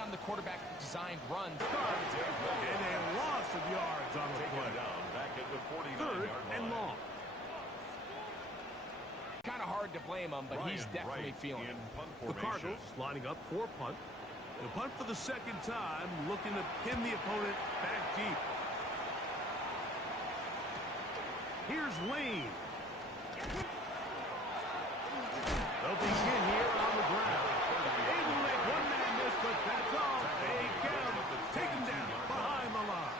on the quarterback-designed run. And a loss of yards on the play. Back at the 3rd and long. Kind of hard to blame him, but he's definitely feeling it. The Cardinals lining up for a punt. The punt for the 2nd time, looking to pin the opponent back deep. Here's Lane. They'll begin here on the ground. Able to make one man miss, but that's all. They get him. Take him down behind the line.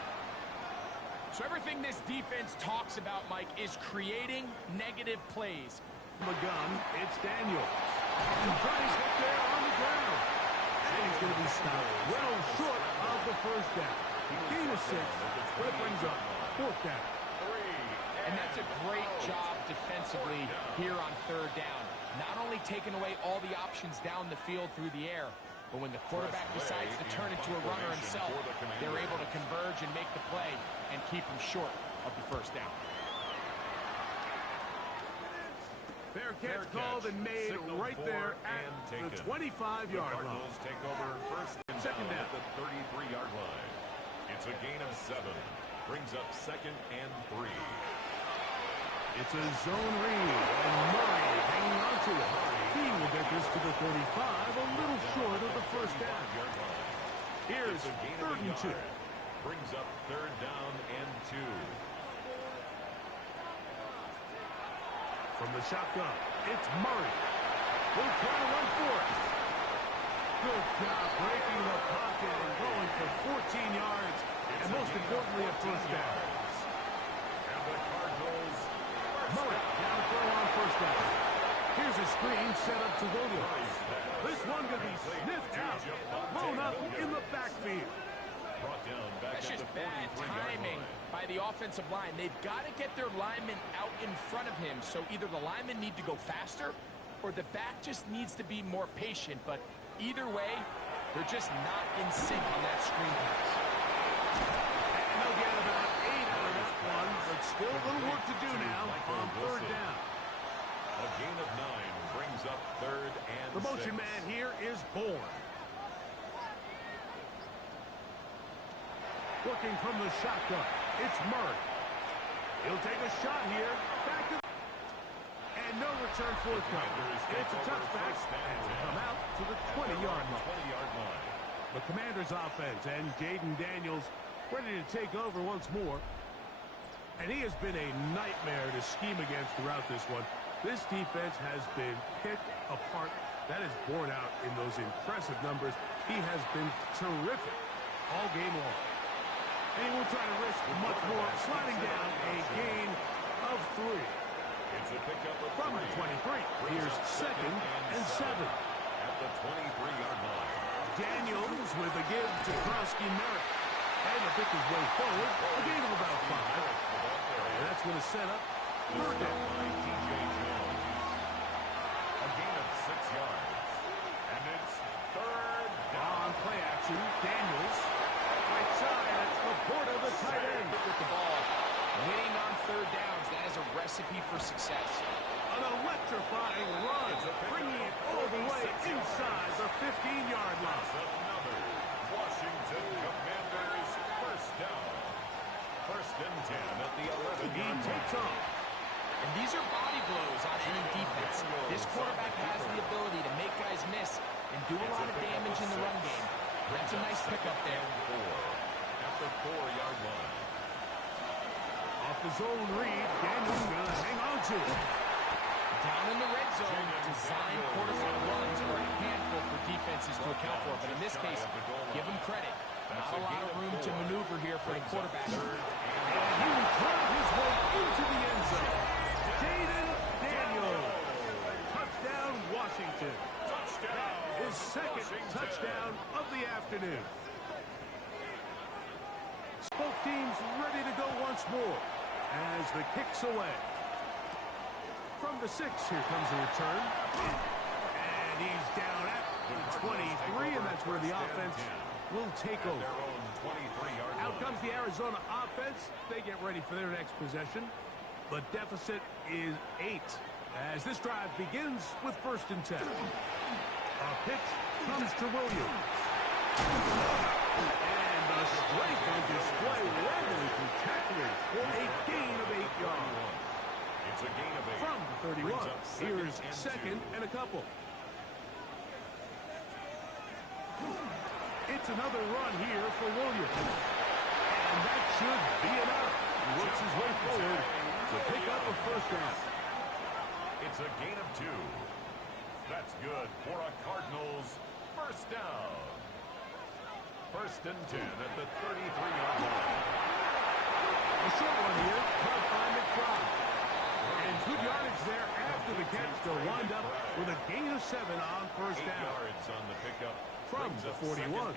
So everything this defense talks about, Mike, is creating negative plays. The gun, it's Daniels. And tries up there on the ground. And he's going to be stopped well short of the 1st down. Gain of 6. That brings up 4th down. And that's a great job defensively here on 3rd down. Not only taking away all the options down the field through the air, but when the quarterback decides to turn into a runner himself, they're able to converge and make the play and keep him short of the 1st down. Fair catch called and made right there at the 25-yard line. Take over 1st and 2nd down at the 33-yard line. It's a gain of 7. Brings up 2nd and 3. It's a zone read, and Murray hanging on to it. He will get this to the 35, a little short of the 1st down. Here's 3rd and 2. Brings up 3rd down and 2. From the shotgun, it's Murray. We'll try to run for it. Good job breaking the pocket and going for 14 yards, and most importantly, a 1st down. And the Cardinals. Murray down to throw on 1st down. Here's a screen set up to Williams. This one going to be sniffed out, blown up in the backfield. That's just bad timing by the offensive line. They've got to get their linemen out in front of him, so either the linemen need to go faster or the back just needs to be more patient. But either way, they're just not in sync on that screen pass. And they'll get about 8 out of this one, but still a little work to do now on 3rd down. A gain of 9 brings up 3rd and 6. The motion man here is Bourne. Working from the shotgun, it's Murray. He'll take a shot here. Back to... And no return forthcoming. It's a touchback, and will come out to the 20-yard line. The Commanders' offense and Jaden Daniels ready to take over once more. And he has been a nightmare to scheme against throughout this one. This defense has been picked apart. That is borne out in those impressive numbers. He has been terrific all game long. And he won't try to risk much more, sliding down a gain of 3. It's a pickup of From the 23, here's 2nd and 7. At the 23-yard line. Daniels with a give to Krosky-Merritt. And to pick his way forward, a gain of about 5. And that's going to set up 3rd down. A gain of 6 yards. And it's 3rd down. On play action, Daniels. Right side, it's Laporta, the tight end. With the ball, winning on 3rd downs, that is a recipe for success. An electrifying run, bringing it all the way inside the 15-yard line. Another Washington Commanders 1st down. 1st and 10 at the 11-yard line. He takes off. And these are body blows on any defense. This quarterback has the ability to make guys miss and do a lot of damage in the run game. That's a nice pickup there. At the 4-yard line. Off the zone read, Daniels going to hang on to it. Down in the red zone, designed quarterback runs are a handful for defenses to account for. But in this case, give him credit. Not a lot of room to maneuver here for the quarterback. And he will drive his way into the end zone. Jaden Daniels. Touchdown, Washington. His 2nd touchdown of the afternoon. Both teams ready to go once more as the kick's away. From the 6, here comes the return. And he's down at the 23, and that's where the offense will take over. Out comes the Arizona offense. They get ready for their next possession. The deficit is 8 as this drive begins with 1st and 10. A pitch comes to Williams. And the strength on display leveling through tacklers for a gain of 8 yards. It's a gain of 8. From the 31, here's second and a couple. It's another run here for Williams. And that should be enough. He works his way forward to pick up a first down. It's a gain of 2. That's good for a Cardinals first down. First and 10 at the 33-yard line. A short one here, caught by McBride. And good yardage there after the catch to wind up with a gain of 7 on first 8 down. yards on the pickup. From the 41,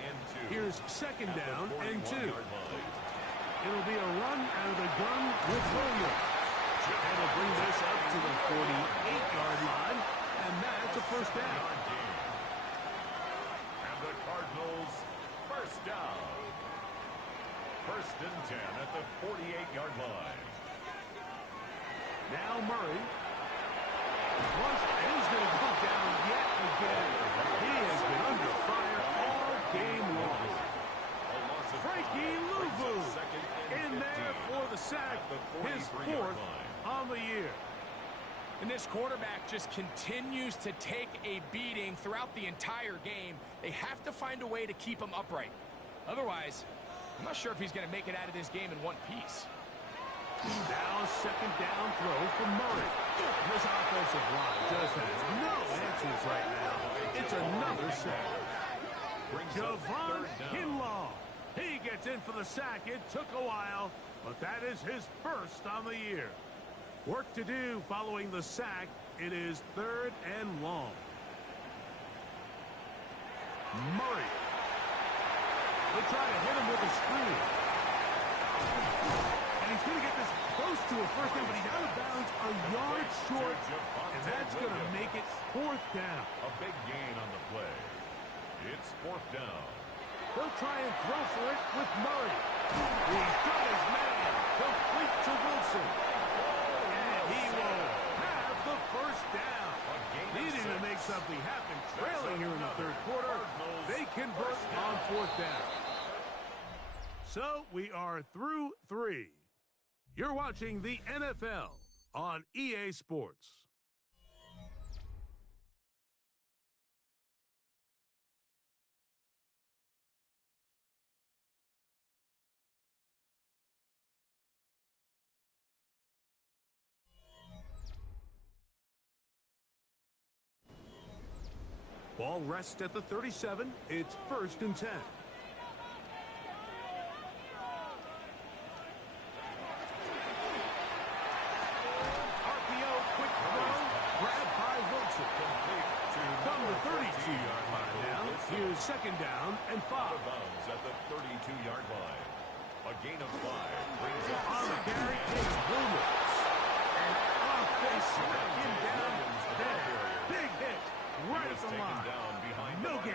here's second down and 2. It'll be a run out of the gun with Williams. And it'll bring this up to the 48-yard line, and that's a first down. And the Cardinals first down. First and 10 at the 48-yard line. Now Murray. Flushed, and he's going to go down yet again. He has been under fire all game long. Frankie Louvu in there for the sack, his 4th on the year. And this quarterback just continues to take a beating throughout the entire game. They have to find a way to keep him upright. Otherwise, I'm not sure if he's going to make it out of this game in one piece. Now second down throw from Murray. This offensive line just has no answers right now. It's another sack. Javon Kinlaw. He gets in for the sack. It took a while, but that is his first on the year. Work to do following the sack. It is 3rd and long. Murray. They'll try to hit him with a screen. And he's going to get this close to a first down, but he's out of bounds a yard short, and that's going to make it 4th down. A big gain on the play. It's 4th down. They'll try and throw for it with Murray. He's got his man. Complete to Wilson. And he will have the first down. Needing to make something happen, trailing here in the 3rd quarter. They convert on 4th down. So we are through 3. You're watching the NFL on EA Sports. Ball rests at the 37. It's 1st and 10. RPO, quick throw, grabbed by Wilson. From the 32-yard line now, here's second down and 5. Out of bounds at the 32-yard line. A gain of 5 brings up on the carry is Williams. And off they smack him down there. Big hit. Right at the line. No game.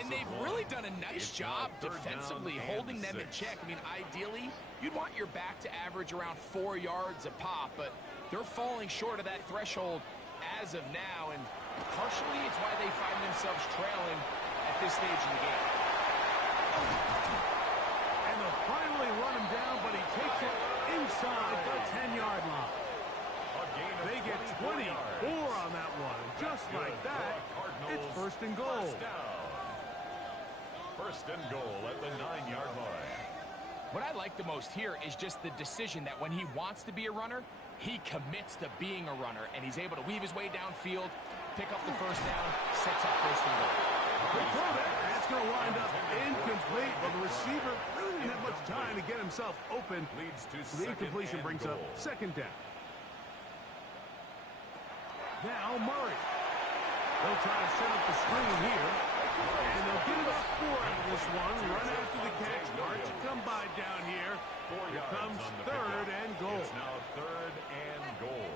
And they've really done a nice job defensively holding them in check. I mean, ideally, you'd want your back to average around 4 yards a pop, but they're falling short of that threshold as of now, and partially it's why they find themselves trailing at this stage in the game. And they'll finally run him down, but he takes it inside the 10-yard line. They get 24 on that one. Just like that, it's 1st and goal. First and goal at the 9-yard line. What I like the most here is just the decision that when he wants to be a runner, he commits to being a runner, and he's able to weave his way downfield, pick up the first down, sets up 1st and goal. The throw there, and it's going to wind up incomplete, but the receiver really didn't have much time to get himself open. Leads to the incompletion brings up 2nd down. Now Murray. They'll try to set up the screen here. And they'll get about 4 out of this one. Run after the catch. Hard to come by down here. Here comes 3rd and goal. It's now 3rd and goal.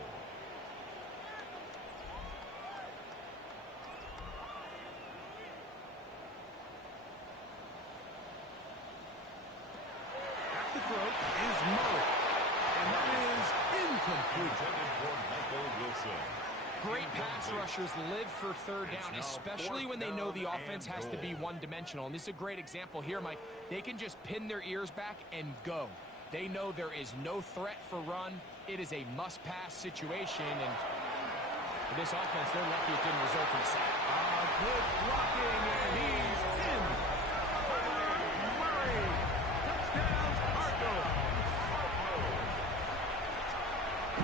At the throat is Murray. And that is incomplete. Intended for Michael Wilson. Great pass rushers live for third down, especially when they know the offense has to be one-dimensional. And this is a great example here, Mike. They can just pin their ears back and go. They know there is no threat for run. It is a must-pass situation, and for this offense, they're lucky it didn't result in a sack. Good blocking, and he's in. Murray, touchdown, Cardinals.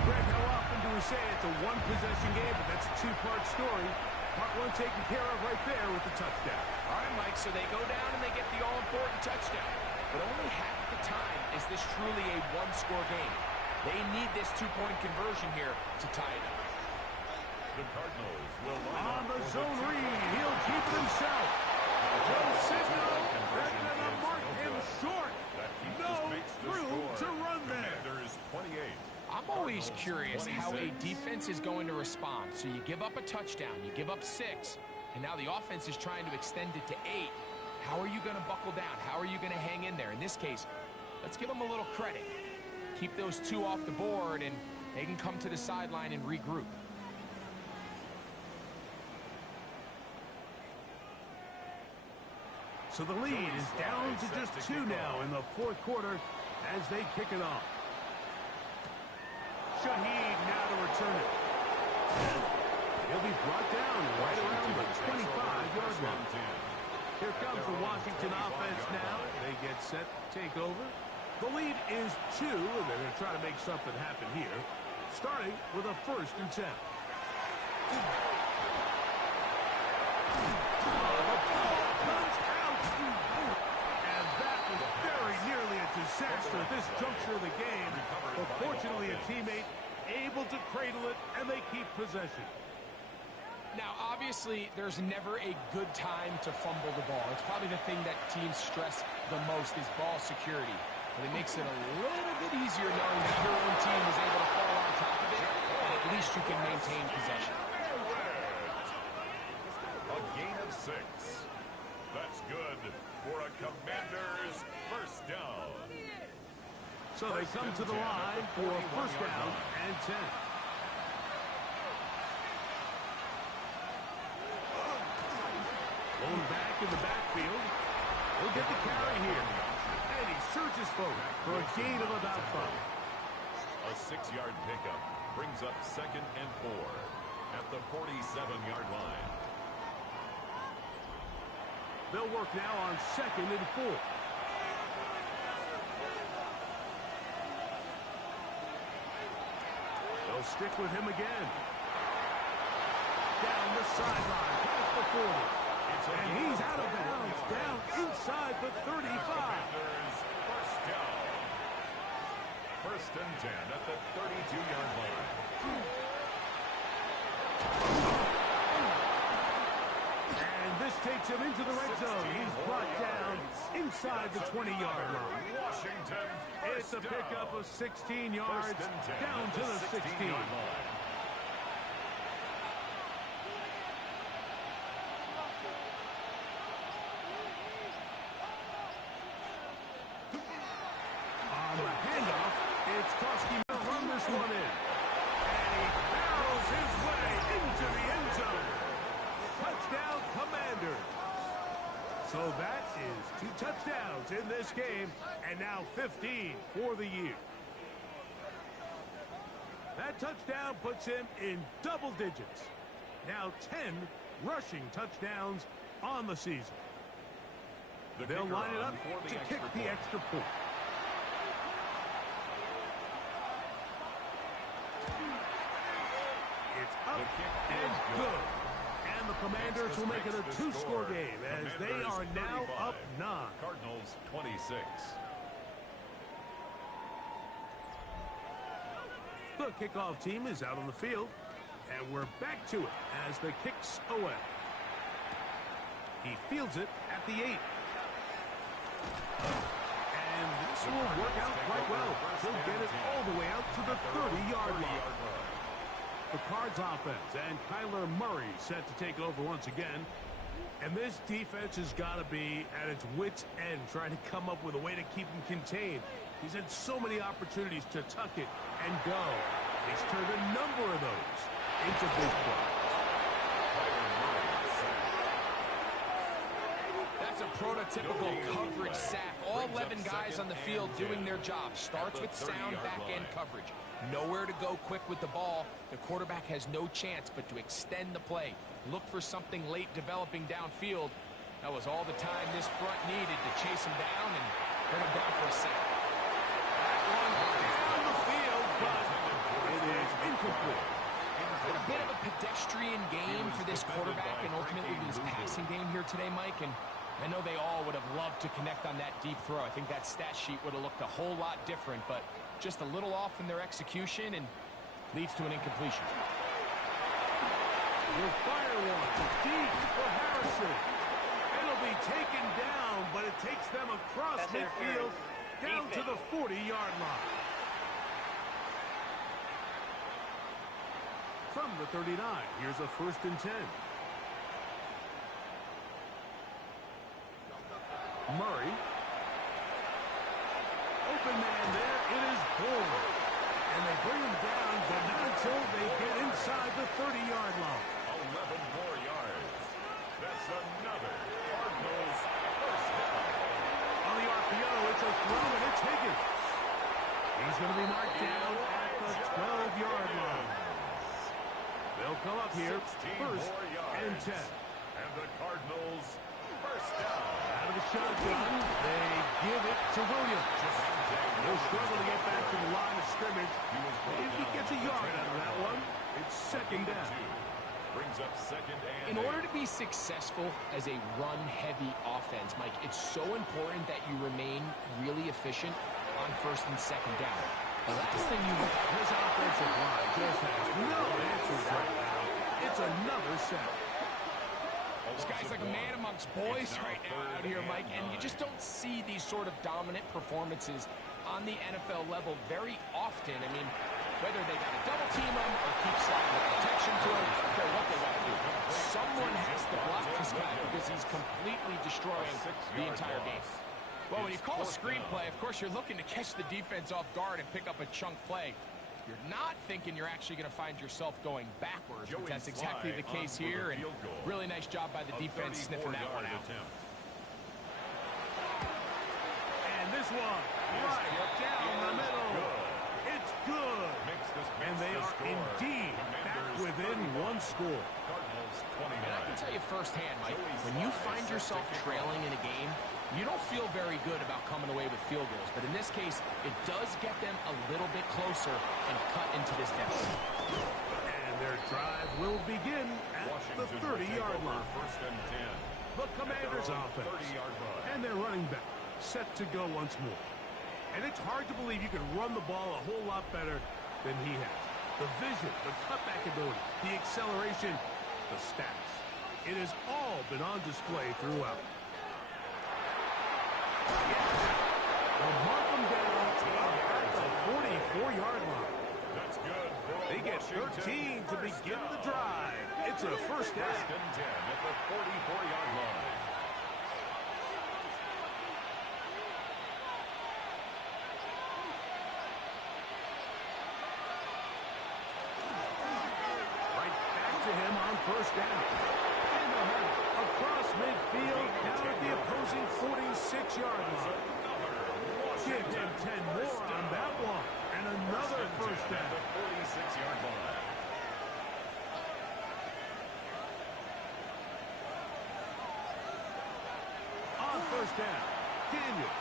Greg, how often do we say it's a one-possession game, but that's a two-part story? Part one taken care of right there with the touchdown. All right, Mike, so they go down and they get the all-important touchdown. But only half the time is this truly a one-score game. They need this two-point conversion here to tie it up. The Cardinals will on the zone read. He'll keep it himself. No signal. They're going to mark him short. No room to run there. Commanders 28. I'm always curious how a defense is going to respond. So you give up a touchdown, you give up 6, and now the offense is trying to extend it to 8. How are you going to buckle down? How are you going to hang in there? In this case, let's give them a little credit. Keep those 2 off the board, and they can come to the sideline and regroup. So the lead is down to just 2 now in the fourth quarter as they kick it off. Shaheed now to return it. He'll be brought down right around the 25-yard line. Here comes the Washington offense now. They get set to take over. The lead is 2, and they're going to try to make something happen here, starting with a 1st and 10. Disaster at this juncture of the game, but fortunately a teammate able to cradle it, and they keep possession. Now, obviously, there's never a good time to fumble the ball. It's probably the thing that teams stress the most is ball security. But it makes it a little bit easier knowing that your own team was able to fall on top of it, and at least you can maintain possession. A gain of 6. That's good for a Commanders 1st down. So they come to the line for a 1st down and 10. Going back in the backfield. He'll get the carry here. And he surges forward for a gain of about 5. A 6-yard pickup brings up 2nd and 4 at the 47-yard line. They'll work now on 2nd and 4. They'll stick with him again. Down the sideline, past the 40. And he's out of bounds, down inside the 35. 1st down. 1st and 10 at the 32-yard line. And this takes him into the red zone. He's brought down inside the 20-yard line. Washington, it's a pickup of 16 yards down to the 16. On the handoff, it's Koski to run this one in. And he barrels his way into the end zone. Touchdown, Commanders. So that is 2 touchdowns in this game, and now 15 for the year. That touchdown puts him in double digits. Now 10 rushing touchdowns on the season. They'll line it up to kick the extra point. It's up and good. And the Commanders will make it a 2-score game as they are now up 9. Cardinals 26. The kickoff team is out on the field, and we're back to it as the kick's away. He fields it at the 8. And this will work out quite well. He'll get it all the way out to the 30-yard line. The Cards offense and Kyler Murray set to take over once again. And this defense has got to be at its wits' end, trying to come up with a way to keep him contained. He's had so many opportunities to tuck it and go. He's turned a number of those It's a big play. That's a prototypical coverage sack. All 11 guys on the field doing their job. Starts with sound back-end coverage. Nowhere to go quick with the ball. The quarterback has no chance but to extend the play. Look for something late developing downfield. That was all the time this front needed to chase him down and put him down for a sack. That one down the field, but it is incomplete. Been a bit of a pedestrian game for this quarterback and ultimately this passing game here today, Mike. And I know they all would have loved to connect on that deep throw. I think that stat sheet would have looked a whole lot different, but just a little off in their execution and leads to an incompletion. Will fire one deep for Harrison. It'll be taken down, but it takes them across midfield down to the 40-yard line. From the 39, here's a 1st and 10. Murray. Open man there. It is Bourne. And they bring him down, but not until they get inside the 30-yard line. 11 more yards. That's another Cardinals first down. On the RPO, it's a throw, and it's Higgins. He's going to be marked down at the 12-yard line. They'll come up here, 1st and 10. And the Cardinals first down. Out of the shotgun, they give it to Williams. He'll struggle to get back to the line of scrimmage. If he gets a yard out of that one, it's 2nd down. Brings up 2nd and In order to be successful as a run-heavy offense, Mike, it's so important that you remain really efficient on 1st and 2nd down. The last thing you want. This offensive line just has no answers right now. It's another sack. This guy's like a man amongst boys right now out here, Mike, and you just don't see these sort of dominant performances on the NFL level very often. I mean, whether they got to double team him or keep sliding the protection to him, I don't care what they got to do. Someone has to block this guy because he's completely destroying the entire game. Well, when you call a screenplay, of course, you're looking to catch the defense off guard and pick up a chunk play. You're not thinking you're actually going to find yourself going backwards, but that's exactly the case here, and really nice job by the defense sniffing that one out. And this one, right down the middle. It's good. And they are indeed back within one score. And I can tell you firsthand, Mike, when you find yourself trailing in a game, you don't feel very good about coming away with field goals. But in this case, it does get them a little bit closer and cut into this deficit. And their drive will begin at the 30-yard line. 1st and 10. The Commanders' offense. And their running back set to go once more. And it's hard to believe you can run the ball a whole lot better than he has. The vision, the cutback ability, the acceleration, the stats. It has all been on display throughout. They'll mark them down at the 44-yard line. That's good. They get 13 to begin the drive. It's a 1st down. 1st and 10 at the 44-yard line. Right back to him on 1st down. And they'll have it across midfield down at the opposing 46-yard line. Give him 10 more on that one. And another 1st down. The 46-yard line. On 1st down, Daniel.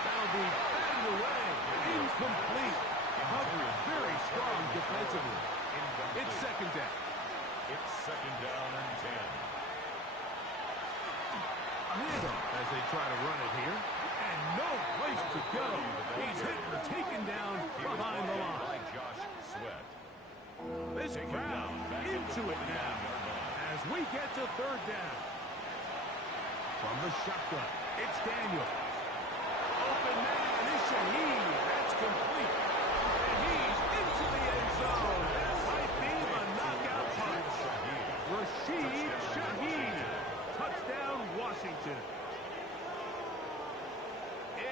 That'll be batted away. Incomplete. Coverage very strong defensively. It's 2nd down. It's 2nd down and 10. A handoff as they try to run it here. And no place to go. He's hit and taken down behind the line. Josh Sweat. This crowd into it now as we get to 3rd down. From the shotgun, it's Daniel. Open man is Shaheed. That's complete. And he's into the end zone. That might be the knockout punch. Rashid Shaheed. Touchdown, Washington.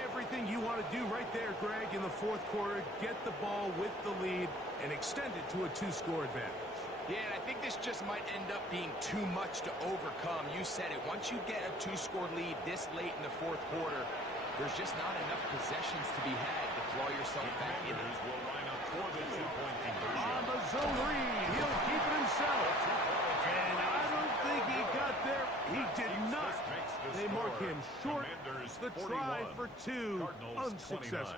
Everything you want to do right there, Greg, in the 4th quarter. Get the ball with the lead. and extend it to a 2-score advantage. Yeah, and I think this just might end up being too much to overcome. You said it. Once you get a 2-score lead this late in the fourth quarter, there's just not enough possessions to be had to claw yourself back in it. Will line up for the 2-point conversion. On the zone read, he'll keep it himself. And I don't think he got there. He did not. They mark him short. The try for 2, unsuccessful.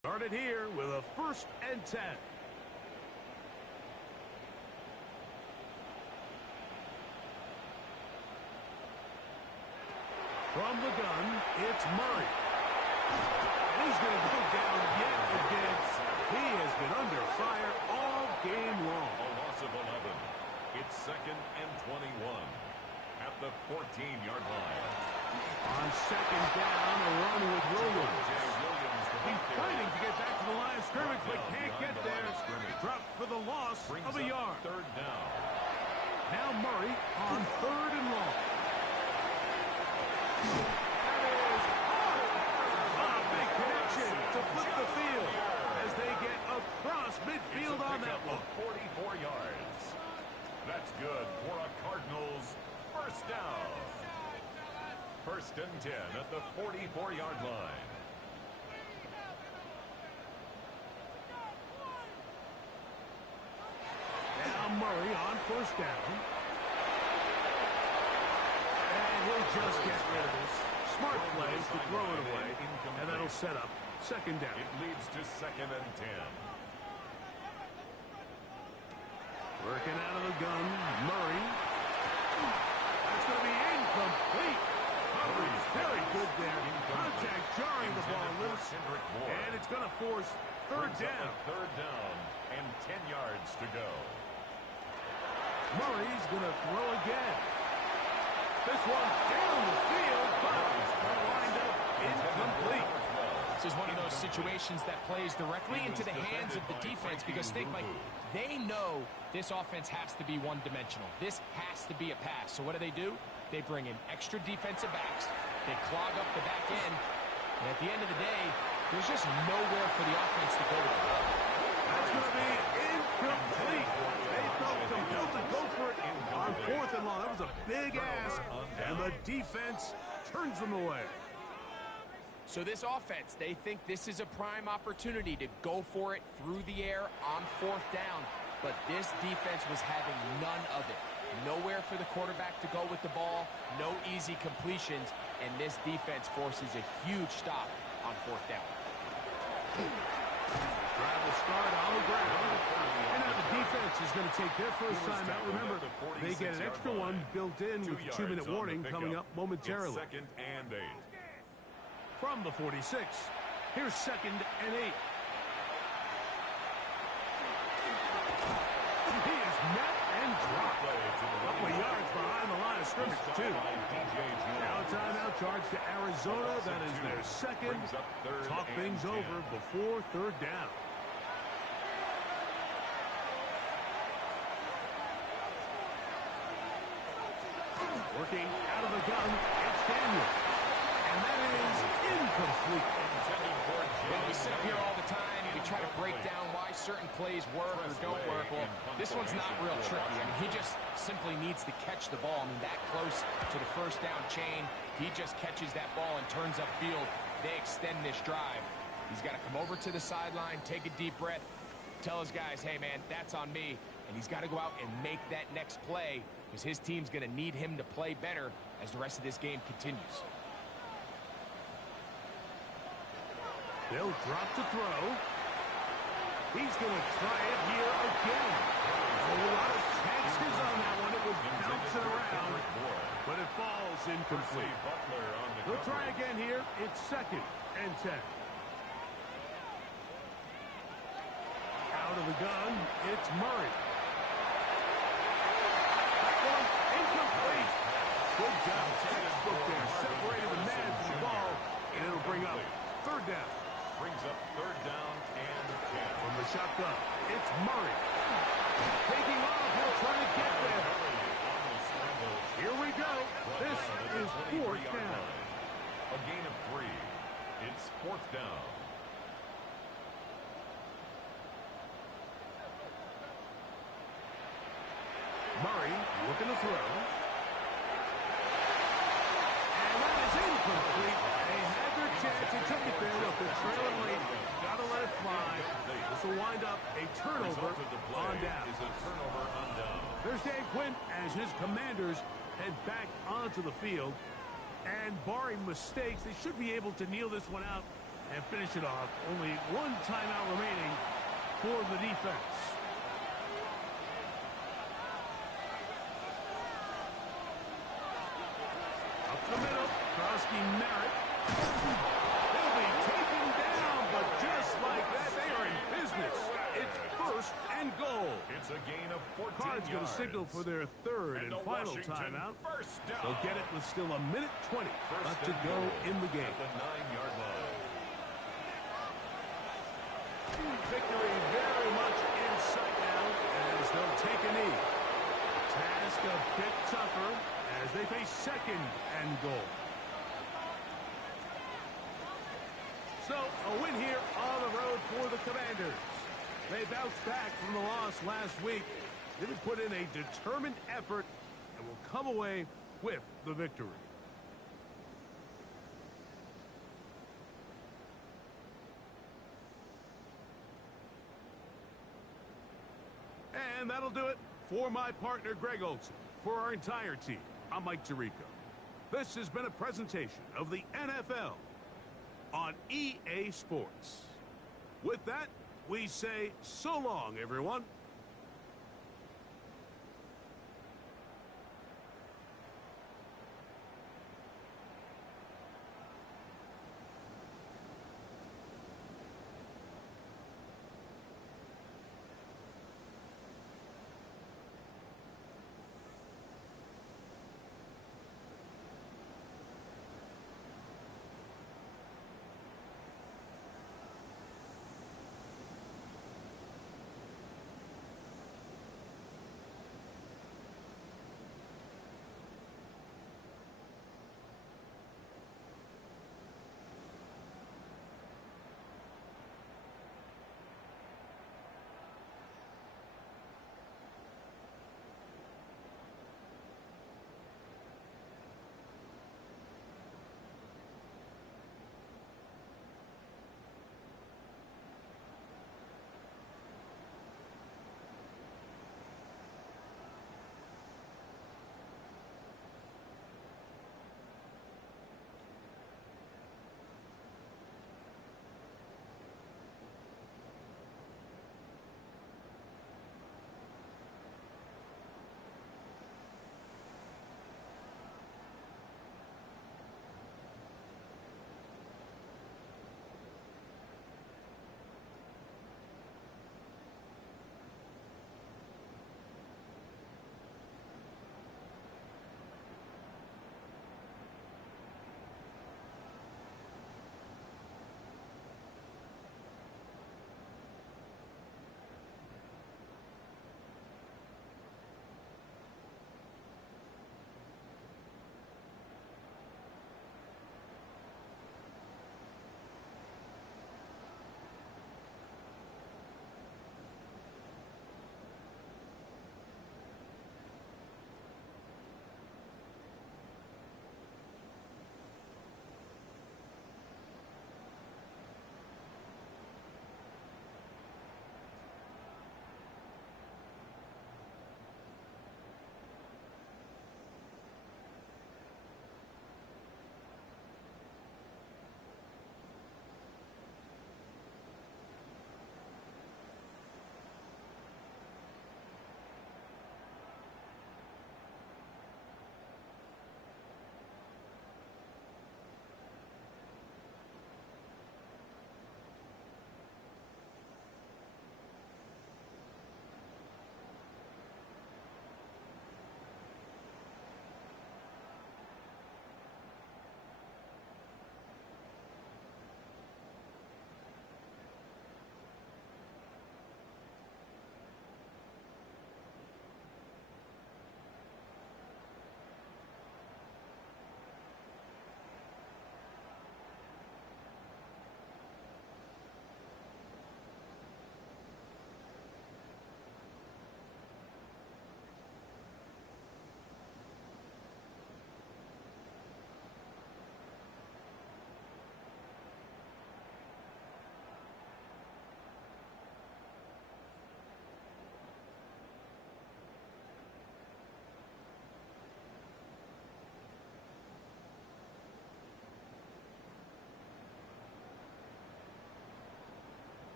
Started here with a 1st and 10. From the gun, it's Murray. And he's going to go down yet again. He has been under fire all game long. A loss of 11. It's 2nd and 21 at the 14-yard line. On 2nd down, a run with Williams. He's fighting to get back to the line of scrimmage, but can't get there. Dropped for the loss of a yard. 3rd down. Now Murray on 3rd and long. That is a big connection to flip the field as they get across midfield on that one. 44 yards. That's good for a Cardinals 1st down. 1st and 10 at the 44-yard line. Murray on 1st down. And he'll just get rid of this. Smart plays to throw it away. And that'll set up 2nd down. It leads to 2nd and 10. Working out of the gun, Murray. That's going to be incomplete. Coverage very good there. Contact jarring the ball loose. And it's going to force 3rd down. 3rd down and 10 yards to go. Murray's going to throw again. This one down the field, but lined up incomplete. This is one of those situations that plays directly into the hands of the defense because think, Mike, they know this offense has to be one-dimensional. This has to be a pass. So what do? They bring in extra defensive backs. They clog up the back end. And at the end of the day, there's just nowhere for the offense to go to. That's going to be incomplete. They felt compelled to go for it on 4th and long. That was a big ask, and the defense turns them away. So this offense, they think this is a prime opportunity to go for it through the air on 4th down. But this defense was having none of it. Nowhere for the quarterback to go with the ball, no easy completions, and this defense forces a huge stop on 4th down. Drive will start on the ground. And now the defense is going to take their first time out. Remember, they get an extra one built in with a 2-minute warning coming up momentarily. 2nd and 8. From the 46, here's 2nd and 8. He is met and dropped. A couple of yards behind the line of scrimmage, too. Now a timeout charge to Arizona. That is their 2nd. Talk things over before 3rd down. Working out of the gun, it's Daniel. And that is incomplete. Well, we sit up here all the time and we try to break down why certain plays work or don't work. Well, this one's not real tricky. I mean, he just simply needs to catch the ball. I mean, that close to the 1st down chain, he just catches that ball and turns upfield. They extend this drive. He's got to come over to the sideline, take a deep breath, tell his guys, hey, man, that's on me. And he's got to go out and make that next play because his team's going to need him to play better as the rest of this game continues. They'll drop to throw. He's going to try it here again. A lot of chances on that one. It was bouncing around, but it falls incomplete. We'll try again here. It's 2nd and 10. Out of the gun, it's Murray. That one incomplete. Good job. Textbook there. Separated the man from the ball, and it'll bring up 3rd down. Brings up 4th down. Murray looking to throw. And that is incomplete. They had their chance. They took it there. Look, they're trailing late. Got to let it fly. This will wind up a turnover on down. There's Dan Quinn as his Commanders head back onto the field. And barring mistakes, they should be able to kneel this one out and finish it off. Only one timeout remaining for the defense. Up the middle, Krosky Merritt. He'll be taken down, but just like that, they are in business. It's 1st and goal. It's a gain of 14 Cards going to yards. signal for their third and final timeout. They'll get it with still 1:20 left to go in the game. At the 9-yard line. Victory very much in sight now as they'll take a knee. Task a bit tougher as they face 2nd and goal. So a win here on the road for the Commanders. They bounced back from the loss last week. They put in a determined effort and will come away with the victory. And that'll do it for my partner, Greg Olson. For our entire team, I'm Mike Tirico. This has been a presentation of the NFL on EA Sports. With that, we say so long, everyone.